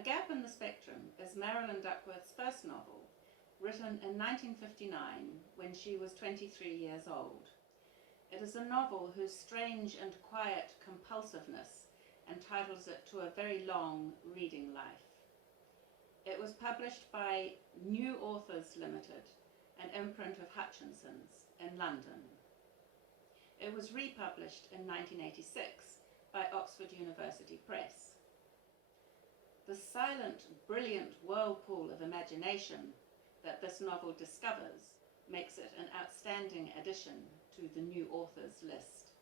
A Gap in the Spectrum is Marilyn Duckworth's first novel, written in 1959 when she was 23 years old. It is a novel whose strange and quiet compulsiveness entitles it to a very long reading life. It was published by New Authors Limited, an imprint of Hutchinson's, in London. It was republished in 1986 by Oxford University Press. The silent, brilliant whirlpool of imagination that this novel discovers makes it an outstanding addition to the New Authors list.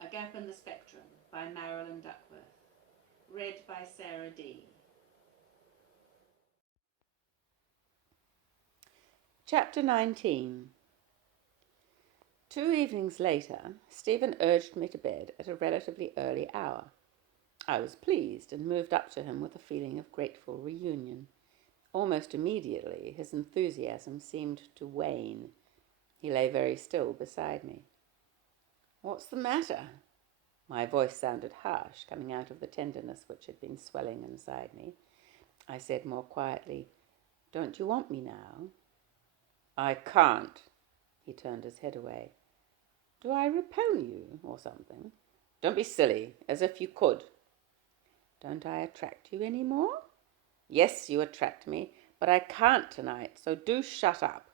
A Gap in the Spectrum by Marilyn Duckworth, read by Sarah D. Chapter 19. 2 evenings later, Stephen urged me to bed at a relatively early hour. I was pleased and moved up to him with a feeling of grateful reunion. Almost immediately, his enthusiasm seemed to wane. He lay very still beside me. "What's the matter?" My voice sounded harsh, coming out of the tenderness which had been swelling inside me. I said more quietly, "Don't you want me now?" "I can't." He turned his head away. "Do I repel you, or something?" "Don't be silly, as if you could." "Don't I attract you any more?" "Yes, you attract me, but I can't tonight, so do shut up."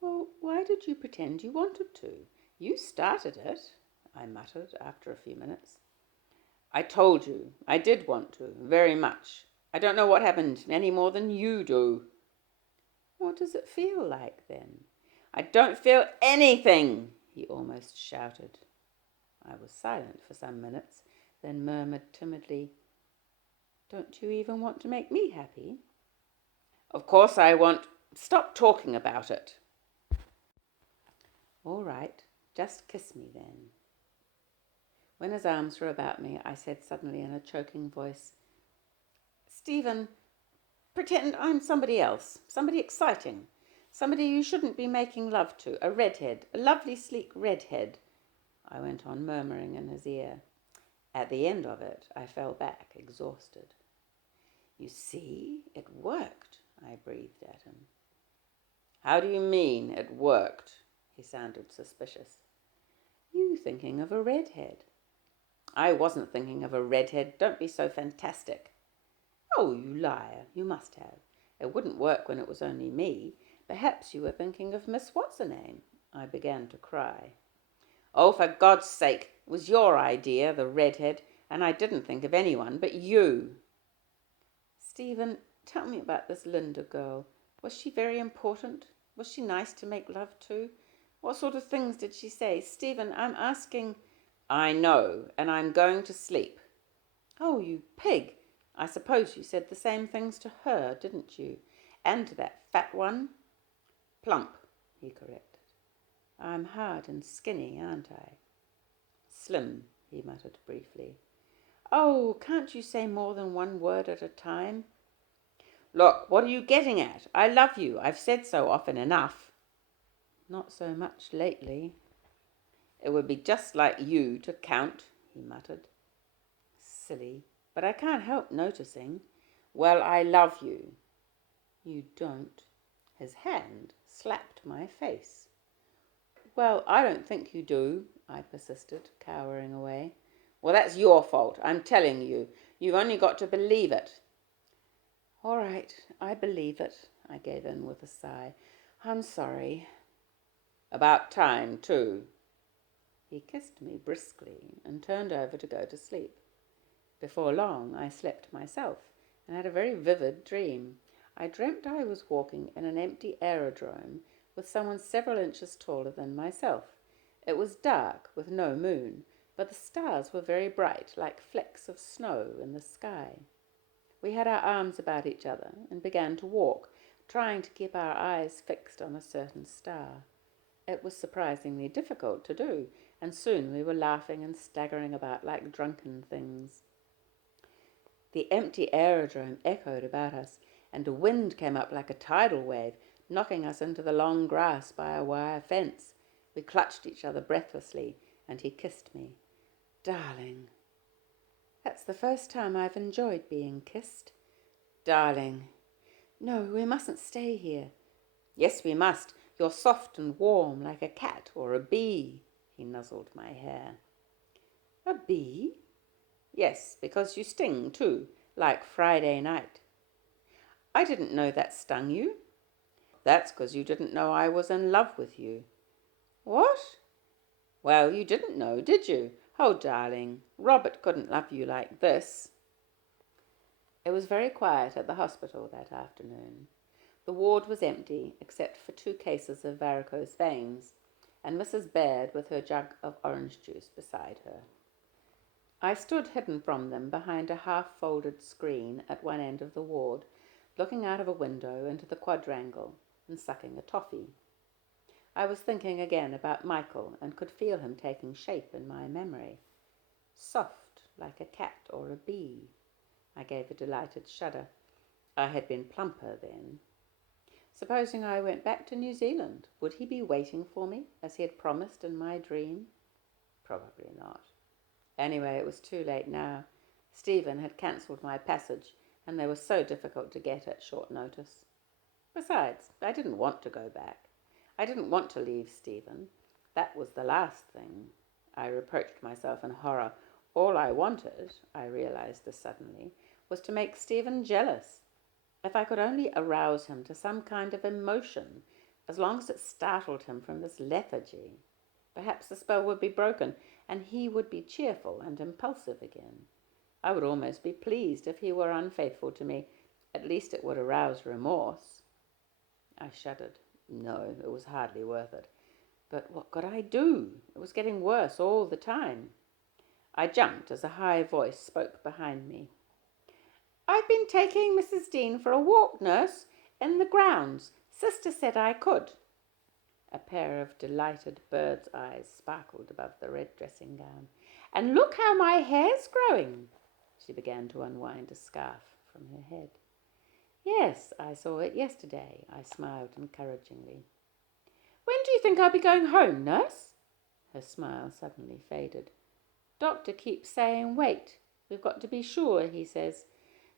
"Well, why did you pretend you wanted to? You started it," I muttered after a few minutes. "I told you I did want to, very much. I don't know what happened any more than you do." "What does it feel like, then?" "I don't feel anything," he almost shouted. I was silent for some minutes, then murmured timidly, "Don't you even want to make me happy?" "Of course I want. Stop talking about it." "All right, just kiss me then." When his arms were about me, I said suddenly in a choking voice, "Stephen, pretend I'm somebody else, somebody exciting, somebody you shouldn't be making love to, a redhead, a lovely sleek redhead," I went on murmuring in his ear. At the end of it, I fell back, exhausted. "You see, it worked," I breathed at him. "How do you mean, it worked?" He sounded suspicious. "You thinking of a redhead." "I wasn't thinking of a redhead. Don't be so fantastic." "Oh, you liar, you must have. It wouldn't work when it was only me. Perhaps you were thinking of Miss What's-her-name." I began to cry. "Oh, for God's sake, it was your idea, the redhead, and I didn't think of anyone but you." "Stephen, tell me about this Linda girl. Was she very important? Was she nice to make love to? What sort of things did she say? Stephen, I'm asking—" "I know, and I'm going to sleep." "Oh, you pig! I suppose you said the same things to her, didn't you? And to that fat one?" "Plump," he corrected. "I'm hard and skinny, aren't I?" "Slim," he muttered briefly. "Oh, can't you say more than one word at a time?" "Look, what are you getting at? I love you. I've said so often enough." "Not so much lately." "It would be just like you to count," he muttered. "Silly, but I can't help noticing." "Well, I love you." "You don't." His hand slapped my face. "Well, I don't think you do," I persisted, cowering away. "Well, that's your fault. I'm telling you. You've only got to believe it." "All right, I believe it," I gave in with a sigh. "I'm sorry." "About time, too." He kissed me briskly and turned over to go to sleep. Before long, I slept myself and had a very vivid dream. I dreamt I was walking in an empty aerodrome with someone several inches taller than myself. It was dark, with no moon, but the stars were very bright, like flecks of snow in the sky. We had our arms about each other and began to walk, trying to keep our eyes fixed on a certain star. It was surprisingly difficult to do, and soon we were laughing and staggering about like drunken things. The empty aerodrome echoed about us, and a wind came up like a tidal wave, knocking us into the long grass by a wire fence. We clutched each other breathlessly, and he kissed me. "Darling." That's the first time I've enjoyed being kissed. Darling. No, we mustn't stay here. Yes, we must. You're soft and warm like a cat or a bee. He nuzzled my hair. A bee? Yes, because you sting too, like Friday night. I didn't know that stung you. That's because you didn't know I was in love with you. What? Well, you didn't know, did you? Oh, darling, Robert couldn't love you like this. It was very quiet at the hospital that afternoon. The ward was empty, except for 2 cases of varicose veins, and Mrs. Baird with her jug of orange juice beside her. I stood hidden from them behind a half-folded screen at one end of the ward, looking out of a window into the quadrangle and sucking a toffee. I was thinking again about Michael and could feel him taking shape in my memory. Soft, like a cat or a bee. I gave a delighted shudder. I had been plumper then. Supposing I went back to New Zealand, would he be waiting for me, as he had promised in my dream? Probably not. Anyway, it was too late now. Stephen had cancelled my passage, and they were so difficult to get at short notice. Besides, I didn't want to go back. I didn't want to leave Stephen. That was the last thing. I reproached myself in horror. All I wanted, I realized this suddenly, was to make Stephen jealous. If I could only arouse him to some kind of emotion, as long as it startled him from this lethargy, perhaps the spell would be broken, and he would be cheerful and impulsive again. I would almost be pleased if he were unfaithful to me. At least it would arouse remorse. I shuddered. No, it was hardly worth it. But what could I do? It was getting worse all the time. I jumped as a high voice spoke behind me. I've been taking Mrs. Dean for a walk, nurse, in the grounds. Sister said I could. A pair of delighted bird's eyes sparkled above the red dressing gown. And look how my hair's growing. She began to unwind a scarf from her head. Yes, I saw it yesterday, I smiled encouragingly. When do you think I'll be going home, nurse? Her smile suddenly faded. Doctor keeps saying, wait. We've got to be sure, he says.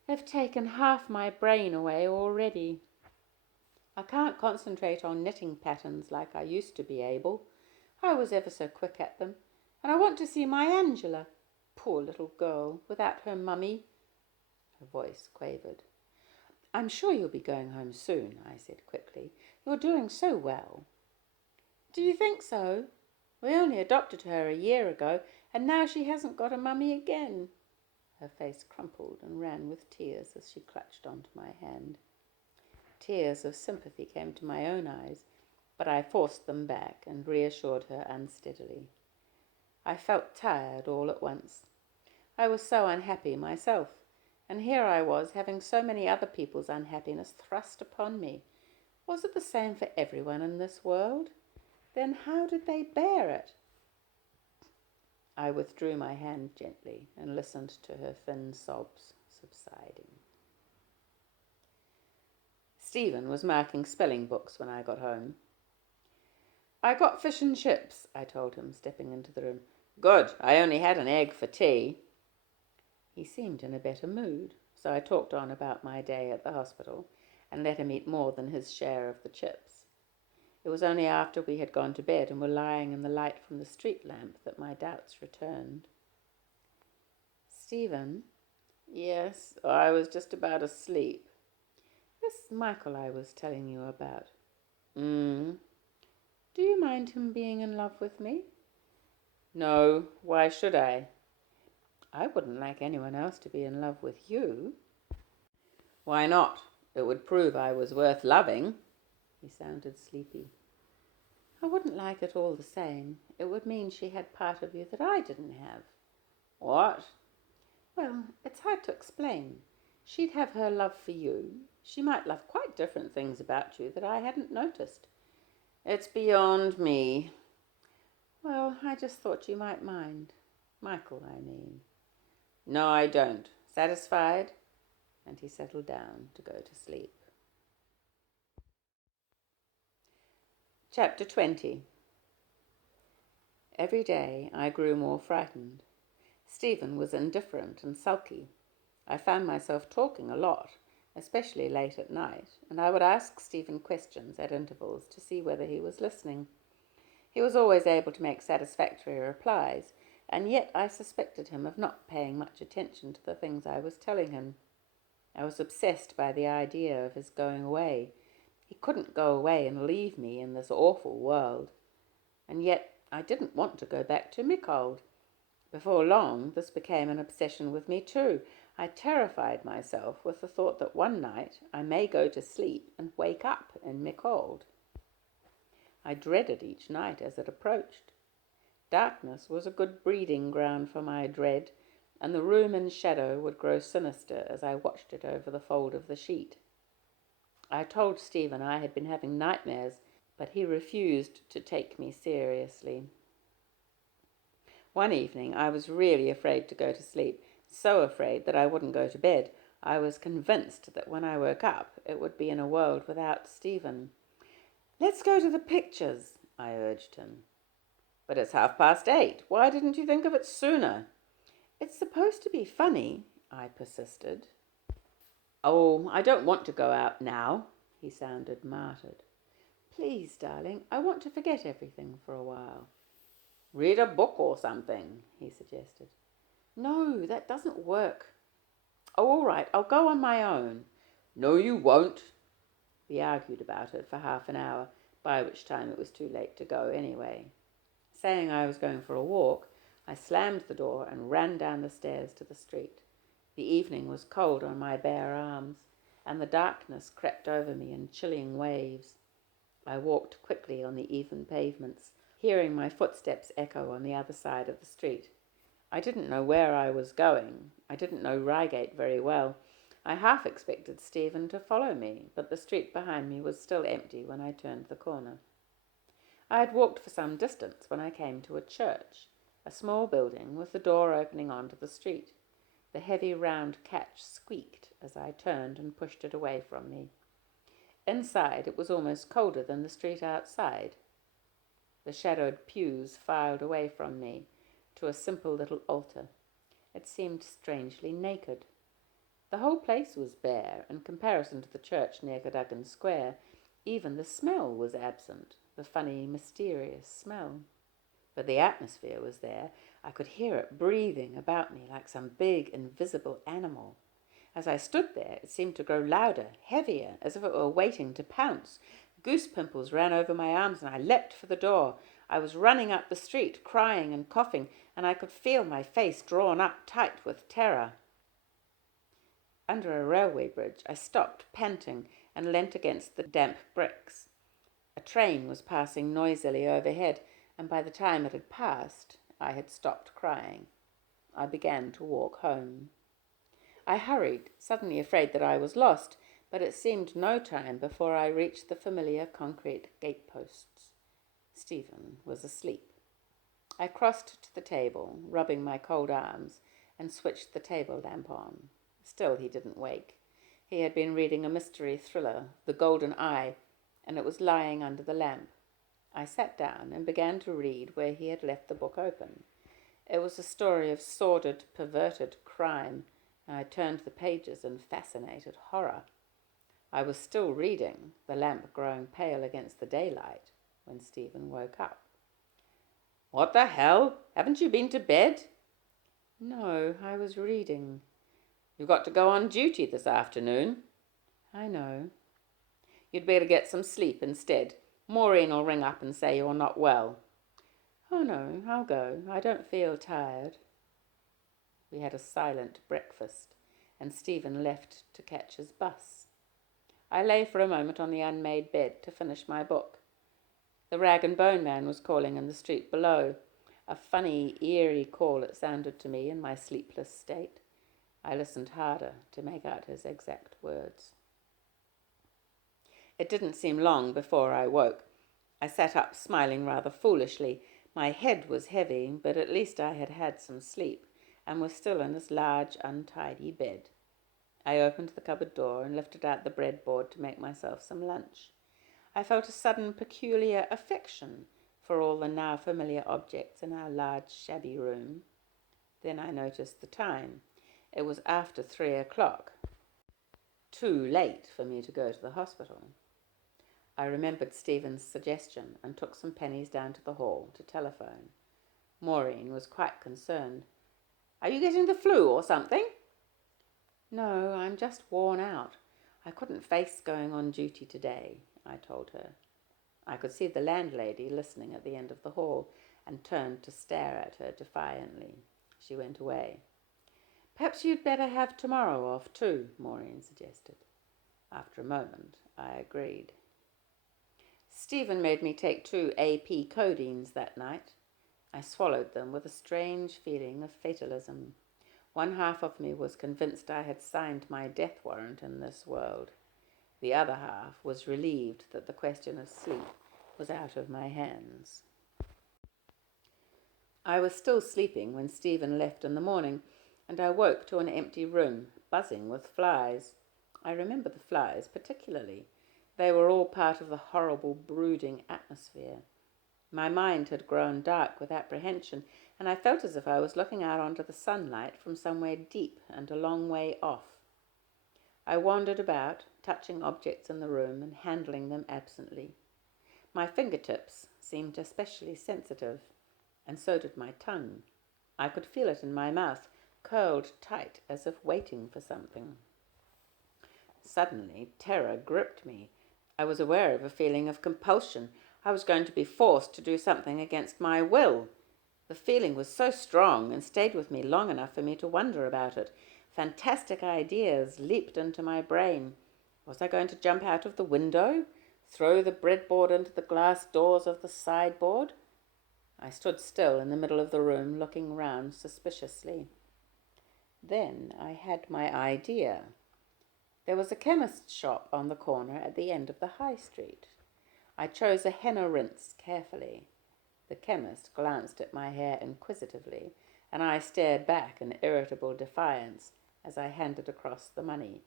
They've taken half my brain away already. I can't concentrate on knitting patterns like I used to be able. I was ever so quick at them. And I want to see my Angela. Poor little girl, without her mummy. Her voice quavered. I'm sure you'll be going home soon, I said quickly. You're doing so well. Do you think so? We only adopted her a year ago, and now she hasn't got a mummy again. Her face crumpled and ran with tears as she clutched onto my hand. Tears of sympathy came to my own eyes, but I forced them back and reassured her unsteadily. I felt tired all at once. I was so unhappy myself, and here I was having so many other people's unhappiness thrust upon me. Was it the same for everyone in this world? Then how did they bear it? I withdrew my hand gently and listened to her thin sobs subsiding. Stephen was marking spelling books when I got home. I got fish and chips, I told him, stepping into the room. Good, I only had an egg for tea. He seemed in a better mood, so I talked on about my day at the hospital and let him eat more than his share of the chips. It was only after we had gone to bed and were lying in the light from the street lamp that my doubts returned. Stephen? Yes, I was just about asleep. This Michael I was telling you about. Do you mind him being in love with me? No, why should I? I wouldn't like anyone else to be in love with you. Why not? It would prove I was worth loving. He sounded sleepy. I wouldn't like it all the same. It would mean she had part of you that I didn't have. What? Well, it's hard to explain. She'd have her love for you. She might love quite different things about you that I hadn't noticed. It's beyond me. Well, I just thought you might mind. Michael, I mean. No, I don't. Satisfied? And he settled down to go to sleep. Chapter 20. Every day I grew more frightened. Stephen was indifferent and sulky. I found myself talking a lot, especially late at night, and I would ask Stephen questions at intervals to see whether he was listening. He was always able to make satisfactory replies, and yet I suspected him of not paying much attention to the things I was telling him. I was obsessed by the idea of his going away. He couldn't go away and leave me in this awful world. And yet I didn't want to go back to Michold. Before long, this became an obsession with me too. I terrified myself with the thought that one night I may go to sleep and wake up in Michold. I dreaded each night as it approached. Darkness was a good breeding ground for my dread, and the room in shadow would grow sinister as I watched it over the fold of the sheet. I told Stephen I had been having nightmares, but he refused to take me seriously. One evening I was really afraid to go to sleep, so afraid that I wouldn't go to bed. I was convinced that when I woke up it would be in a world without Stephen. "Let's go to the pictures," I urged him. "But it's 8:30. Why didn't you think of it sooner?" "It's supposed to be funny," I persisted. "Oh, I don't want to go out now," he sounded martyred. "Please, darling, I want to forget everything for a while." "Read a book or something," he suggested. "No, that doesn't work." "Oh, all right, I'll go on my own." "No, you won't." We argued about it for half an hour, by which time it was too late to go anyway. Saying I was going for a walk, I slammed the door and ran down the stairs to the street. The evening was cold on my bare arms, and the darkness crept over me in chilling waves. I walked quickly on the even pavements, hearing my footsteps echo on the other side of the street. I didn't know where I was going. I didn't know Reigate very well. I half expected Stephen to follow me, but the street behind me was still empty when I turned the corner. I had walked for some distance when I came to a church, a small building with the door opening onto the street. The heavy round catch squeaked as I turned and pushed it away from me. Inside it was almost colder than the street outside. The shadowed pews filed away from me to a simple little altar. It seemed strangely naked. The whole place was bare in comparison to the church near Cadogan Square. Even the smell was absent, the funny, mysterious smell. But the atmosphere was there. I could hear it breathing about me like some big, invisible animal. As I stood there, it seemed to grow louder, heavier, as if it were waiting to pounce. Goose pimples ran over my arms, and I leapt for the door. I was running up the street, crying and coughing, and I could feel my face drawn up tight with terror. Under a railway bridge, I stopped, panting, and leant against the damp bricks. A train was passing noisily overhead, and by the time it had passed, I had stopped crying. I began to walk home. I hurried, suddenly afraid that I was lost, but it seemed no time before I reached the familiar concrete gateposts. Stephen was asleep. I crossed to the table, rubbing my cold arms, and switched the table lamp on. Still he didn't wake. He had been reading a mystery thriller, The Golden Eye, and it was lying under the lamp. I sat down and began to read where he had left the book open. It was a story of sordid, perverted crime, and I turned the pages in fascinated horror. I was still reading, the lamp growing pale against the daylight, when Stephen woke up. "What the hell? Haven't you been to bed?" "No, I was reading." "You've got to go on duty this afternoon." "I know." "You'd better get some sleep instead. Maureen'll ring up and say you're not well." "Oh no, I'll go. I don't feel tired." We had a silent breakfast, and Stephen left to catch his bus. I lay for a moment on the unmade bed to finish my book. The rag and bone man was calling in the street below. A funny, eerie call it sounded to me in my sleepless state. I listened harder to make out his exact words. It didn't seem long before I woke. I sat up, smiling rather foolishly. My head was heavy, but at least I had had some sleep, and was still in this large, untidy bed. I opened the cupboard door and lifted out the breadboard to make myself some lunch. I felt a sudden peculiar affection for all the now familiar objects in our large, shabby room. Then I noticed the time. It was after 3 o'clock. Too late for me to go to the hospital. I remembered Stephen's suggestion and took some pennies down to the hall to telephone. Maureen was quite concerned. "Are you getting the flu or something?" "No, I'm just worn out. I couldn't face going on duty today," I told her. I could see the landlady listening at the end of the hall and turned to stare at her defiantly. She went away. "Perhaps you'd better have tomorrow off too," Maureen suggested. After a moment, I agreed. Stephen made me take 2 AP codeines that night. I swallowed them with a strange feeling of fatalism. One half of me was convinced I had signed my death warrant in this world. The other half was relieved that the question of sleep was out of my hands. I was still sleeping when Stephen left in the morning, and I woke to an empty room, buzzing with flies. I remember the flies particularly. They were all part of the horrible, brooding atmosphere. My mind had grown dark with apprehension, and I felt as if I was looking out onto the sunlight from somewhere deep and a long way off. I wandered about, touching objects in the room and handling them absently. My fingertips seemed especially sensitive, and so did my tongue. I could feel it in my mouth, curled tight as if waiting for something. Suddenly, terror gripped me. I was aware of a feeling of compulsion. I was going to be forced to do something against my will. The feeling was so strong and stayed with me long enough for me to wonder about it. Fantastic ideas leaped into my brain. Was I going to jump out of the window? Throw the breadboard into the glass doors of the sideboard? I stood still in the middle of the room, looking round suspiciously. Then I had my idea. There was a chemist's shop on the corner at the end of the high street. I chose a henna rinse carefully. The chemist glanced at my hair inquisitively, and I stared back in irritable defiance as I handed across the money.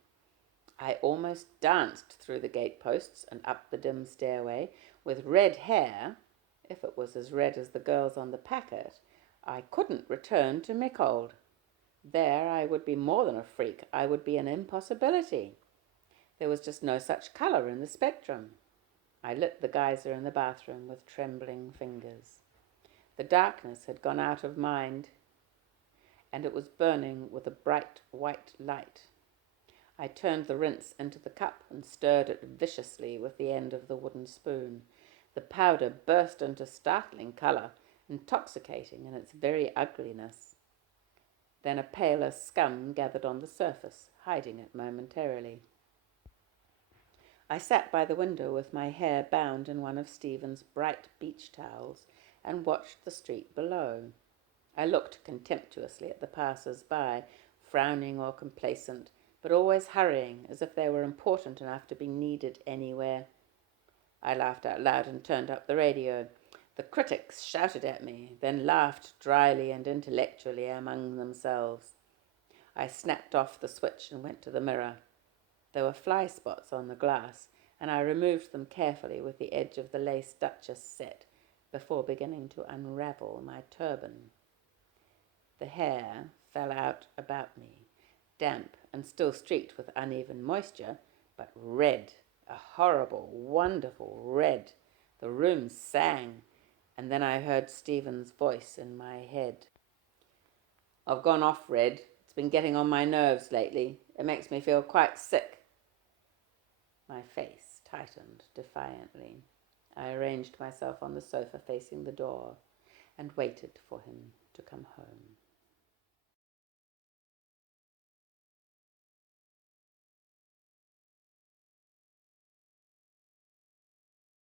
I almost danced through the gateposts and up the dim stairway. With red hair, if it was as red as the girl's on the packet, I couldn't return to Mickold. There I would be more than a freak. I would be an impossibility. There was just no such colour in the spectrum. I lit the geyser in the bathroom with trembling fingers. The darkness had gone out of mind, and it was burning with a bright white light. I turned the rinse into the cup and stirred it viciously with the end of the wooden spoon. The powder burst into startling colour, intoxicating in its very ugliness. Then a paler scum gathered on the surface, hiding it momentarily. I sat by the window with my hair bound in one of Stephen's bright beach towels and watched the street below. I looked contemptuously at the passers-by, frowning or complacent, but always hurrying as if they were important enough to be needed anywhere. I laughed out loud and turned up the radio. The critics shouted at me, then laughed dryly and intellectually among themselves. I snapped off the switch and went to the mirror. There were fly spots on the glass, and I removed them carefully with the edge of the lace duchess set before beginning to unravel my turban. The hair fell out about me, damp and still streaked with uneven moisture, but red, a horrible, wonderful red. The room sang, and then I heard Stephen's voice in my head. "I've gone off red. It's been getting on my nerves lately. It makes me feel quite sick." My face tightened defiantly. I arranged myself on the sofa facing the door and waited for him to come home.